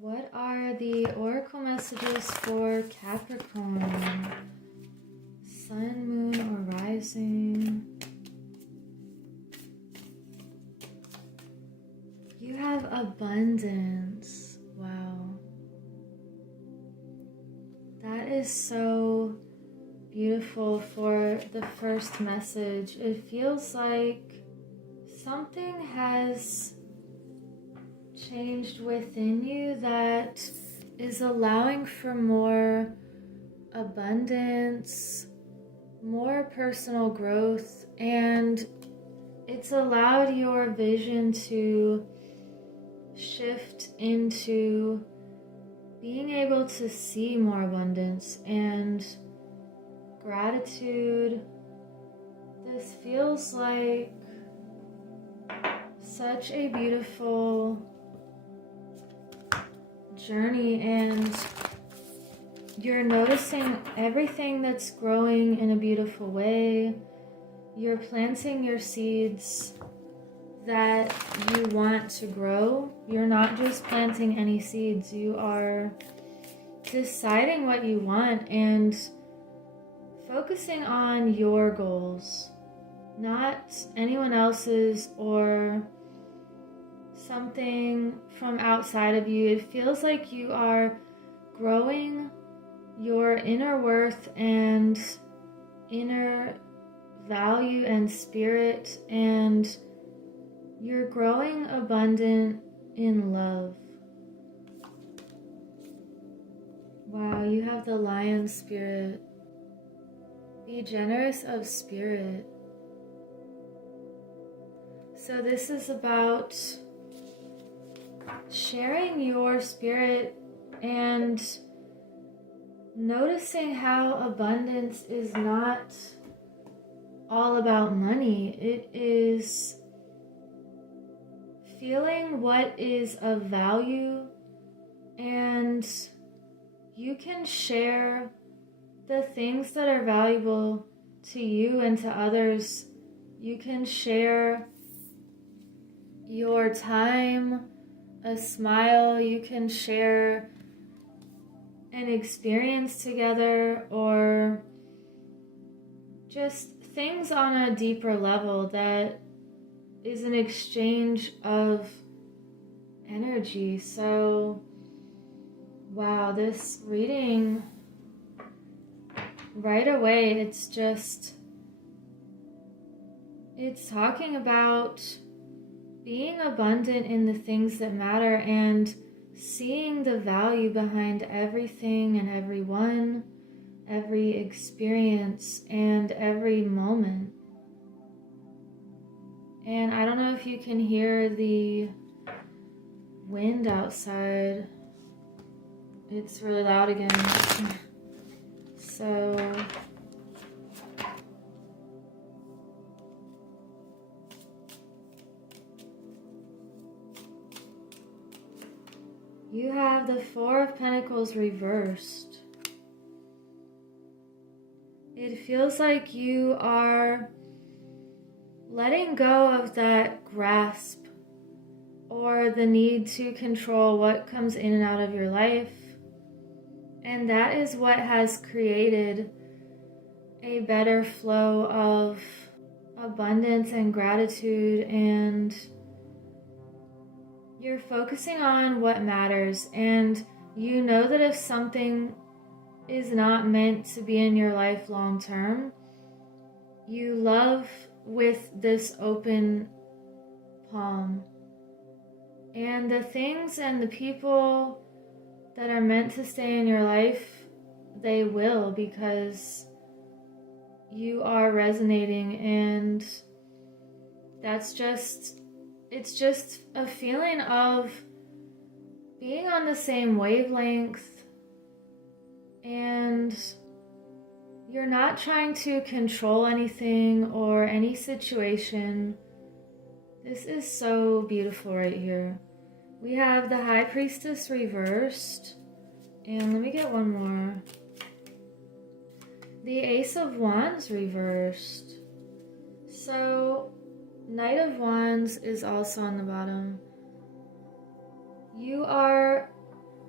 What are the oracle messages for Capricorn? Sun, moon, or rising? You have abundance. Wow. That is so beautiful for the first message. It feels like something has changed within you that is allowing for more abundance, more personal growth, and it's allowed your vision to shift into being able to see more abundance and gratitude. This feels like such a beautiful journey, and you're noticing everything that's growing in a beautiful way. You're planting your seeds that you want to grow. You're not just planting any seeds, you are deciding what you want and focusing on your goals, not anyone else's or something from outside of you. It feels like you are growing your inner worth and inner value and spirit, and you're growing abundant in love. Wow, you have the lion spirit. Be generous of spirit. So this is about sharing your spirit and noticing how abundance is not all about money. It is feeling what is of value, and you can share the things that are valuable to you and to others. You can share your time, a smile, you can share an experience together, or just things on a deeper level that is an exchange of energy. So, wow, this reading right away, it's talking about being abundant in the things that matter and seeing the value behind everything and everyone, every experience, and every moment. And I don't know if you can hear the wind outside. It's really loud again. So you have the Four of Pentacles reversed. It feels like you are letting go of that grasp or the need to control what comes in and out of your life. And that is what has created a better flow of abundance and gratitude, and you're focusing on what matters, and you know that if something is not meant to be in your life long term, you love with this open palm. And the things and the people that are meant to stay in your life, they will, because you are resonating, and it's just a feeling of being on the same wavelength, and you're not trying to control anything or any situation. This is so beautiful right here. We have the High Priestess reversed, and let me get one more. The Ace of Wands reversed. So Knight of Wands is also on the bottom. You are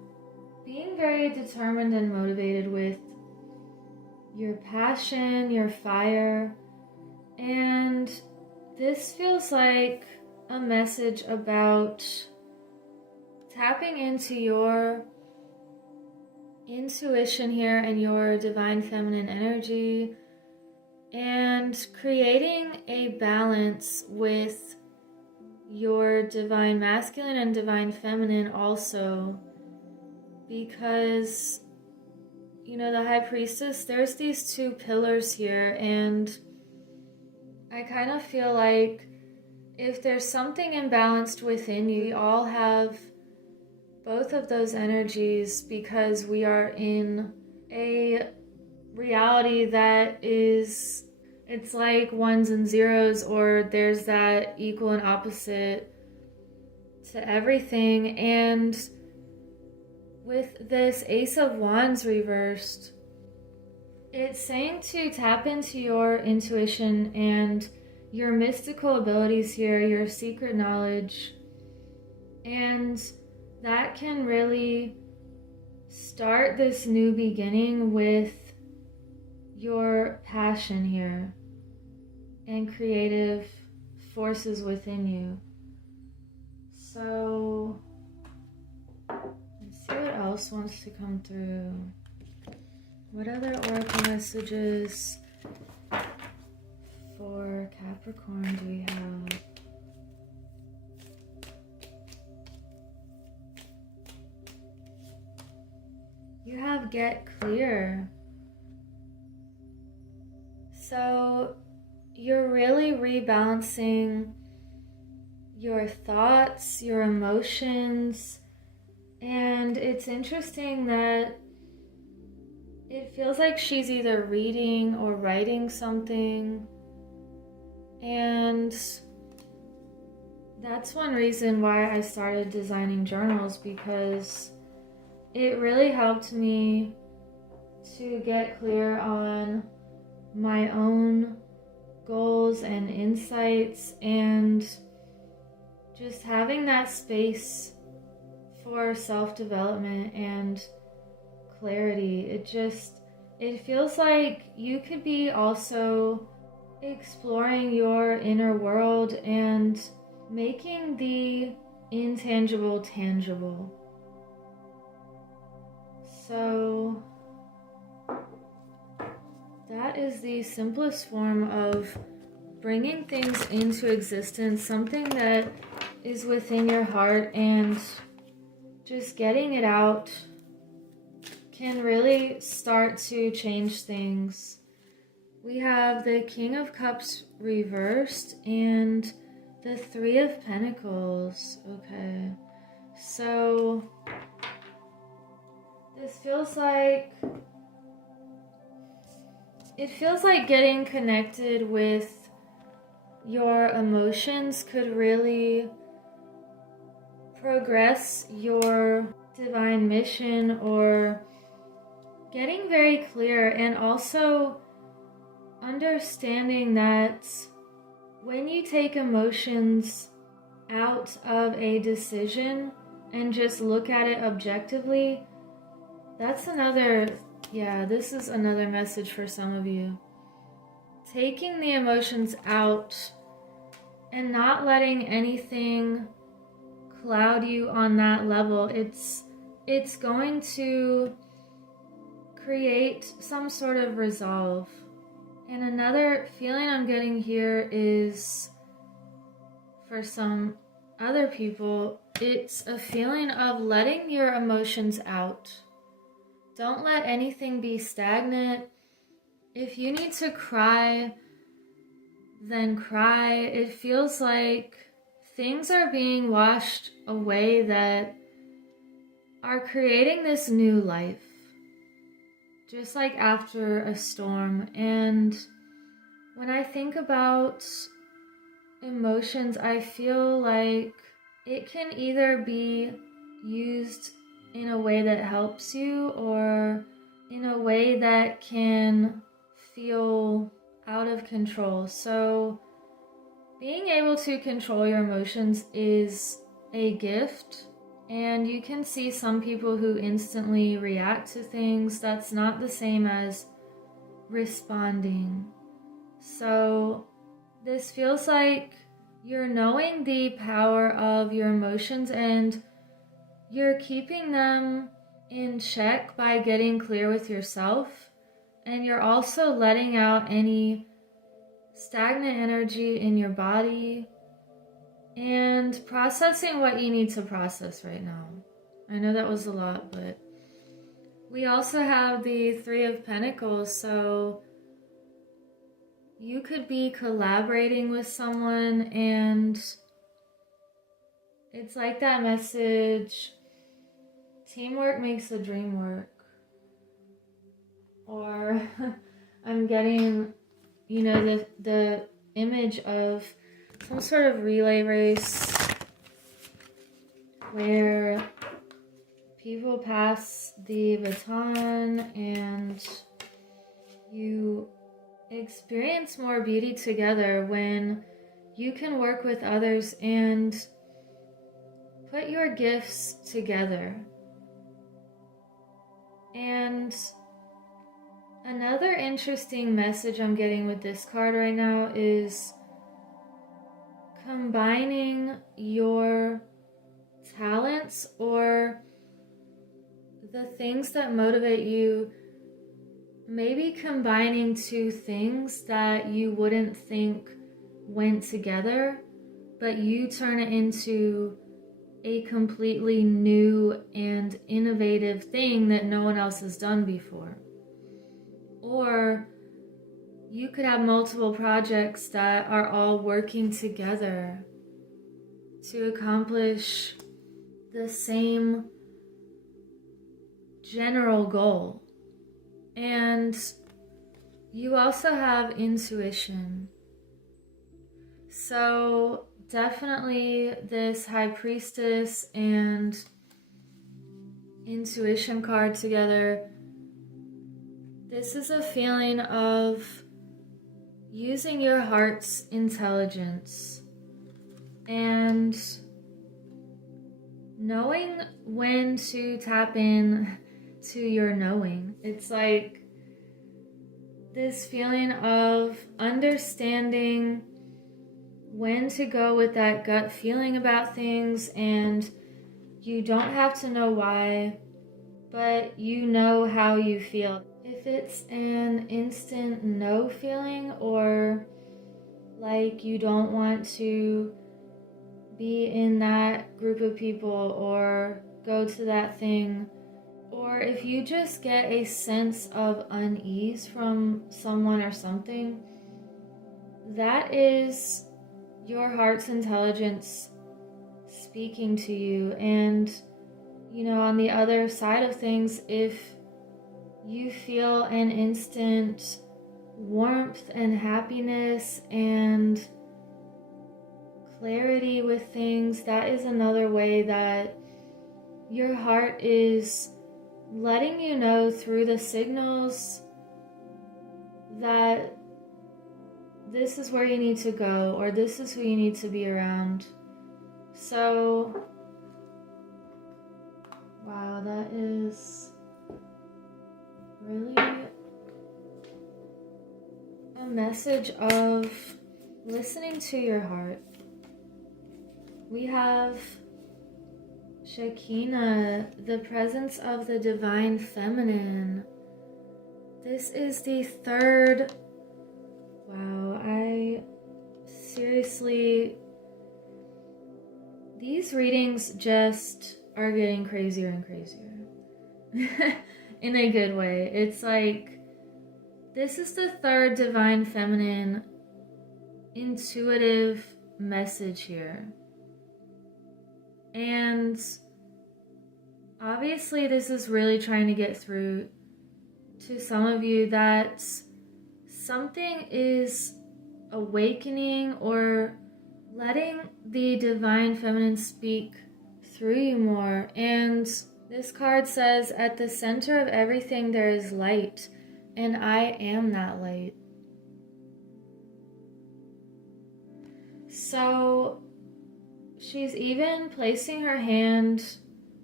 very determined and motivated with your passion, your fire, and this feels like a message about tapping into your intuition here and your divine feminine energy and creating a balance with your divine masculine and divine feminine also, because the high priestess, there's these two pillars here, and I kind of feel like if there's something imbalanced within you, we all have both of those energies because we are in a reality that is, it's like ones and zeros, or there's that equal and opposite to everything. And with this Ace of Wands reversed, it's saying to tap into your intuition and your mystical abilities here, your secret knowledge, and that can really start this new beginning with your passion here and creative forces within you. So let's see what else wants to come through. What other oracle messages for Capricorn do we have? You have get clear. So you're really rebalancing your thoughts, your emotions, and it's interesting that it feels like she's either reading or writing something, and that's one reason why I started designing journals, because it really helped me to get clear on my own goals and insights, and just having that space for self-development and clarity. It feels like you could be also exploring your inner world and making the intangible tangible. So that is the simplest form of bringing things into existence, something that is within your heart, and just getting it out can really start to change things. We have the King of Cups reversed and the Three of Pentacles. Okay, so this feels like, it feels like getting connected with your emotions could really progress your divine mission, or getting very clear, and also understanding that when you take emotions out of a decision and just look at it objectively, that's another, this is another message for some of you. Taking the emotions out and not letting anything cloud you on that level, it's going to create some sort of resolve. And another feeling I'm getting here is, for some other people, it's a feeling of letting your emotions out. Don't let anything be stagnant. If you need to cry, then cry. It feels like things are being washed away that are creating this new life, just like after a storm. And when I think about emotions, I feel like it can either be used in a way that helps you, or in a way that can feel out of control. So being able to control your emotions is a gift, And you can see some people who instantly react to things. That's not the same as responding. So this feels like you're knowing the power of your emotions and you're keeping them in check by getting clear with yourself. And you're also letting out any stagnant energy in your body and processing what you need to process right now. I know that was a lot, but we also have the Three of Pentacles, so you could be collaborating with someone and it's like that message, teamwork makes the dream work. Or I'm getting, the image of some sort of relay race where people pass the baton and you experience more beauty together when you can work with others and put your gifts together. And another interesting message I'm getting with this card right now is combining your talents or the things that motivate you, maybe combining two things that you wouldn't think went together, but you turn it into a completely new and innovative thing that no one else has done before. Or you could have multiple projects that are all working together to accomplish the same general goal. And you also have intuition. So definitely this High Priestess and intuition card together. This is a feeling of using your heart's intelligence and knowing when to tap in to your knowing. It's like this feeling of understanding when to go with that gut feeling about things, and you don't have to know why, but you know how you feel. If it's an instant no feeling, or like you don't want to be in that group of people or go to that thing, or if you just get a sense of unease from someone or something, that is your heart's intelligence speaking to you. And on the other side of things, if you feel an instant warmth and happiness and clarity with things, that is another way that your heart is letting you know through the signals that this is where you need to go, or this is who you need to be around. So, wow, that is really a message of listening to your heart. We have Shekinah, the presence of the divine feminine. This is the third. Wow, I seriously, these readings just are getting crazier and crazier. In a good way. It's like, this is the third divine feminine intuitive message here. And obviously this is really trying to get through to some of you that something is awakening or letting the divine feminine speak through you more. And this card says, at the center of everything there is light, and I am that light. So she's even placing her hand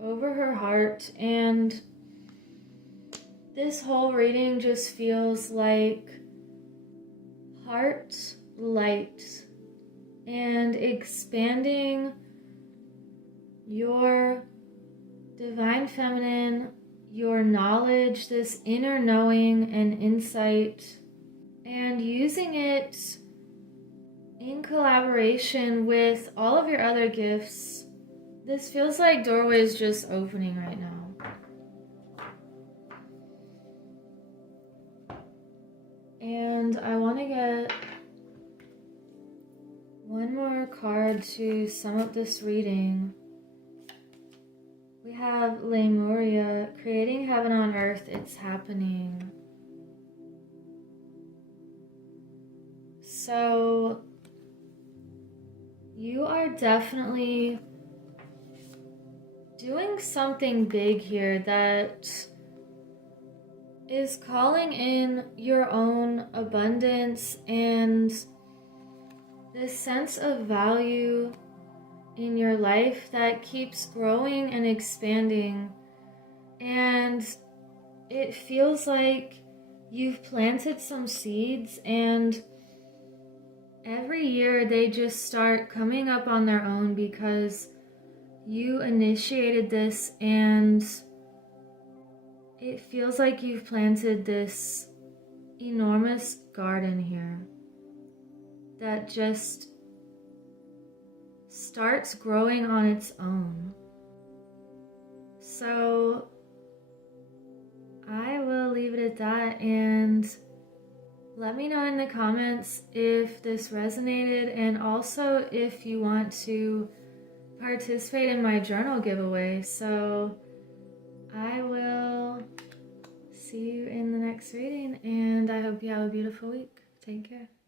over her heart, and this whole reading just feels like heart light and expanding your divine feminine, your knowledge, this inner knowing and insight, and using it in collaboration with all of your other gifts. This feels like doorways just opening right now. And I want to get one more card to sum up this reading. We have Lemuria, creating heaven on earth, it's happening. So you are definitely doing something big here that is calling in your own abundance and this sense of value in your life that keeps growing and expanding. And it feels like you've planted some seeds, and every year they just start coming up on their own because you initiated this, and it feels like you've planted this enormous garden here that just starts growing on its own. So I will leave it at that, and let me know in the comments if this resonated, and also if you want to participate in my journal giveaway. So I will see you in the next reading, and I hope you have a beautiful week. Take care.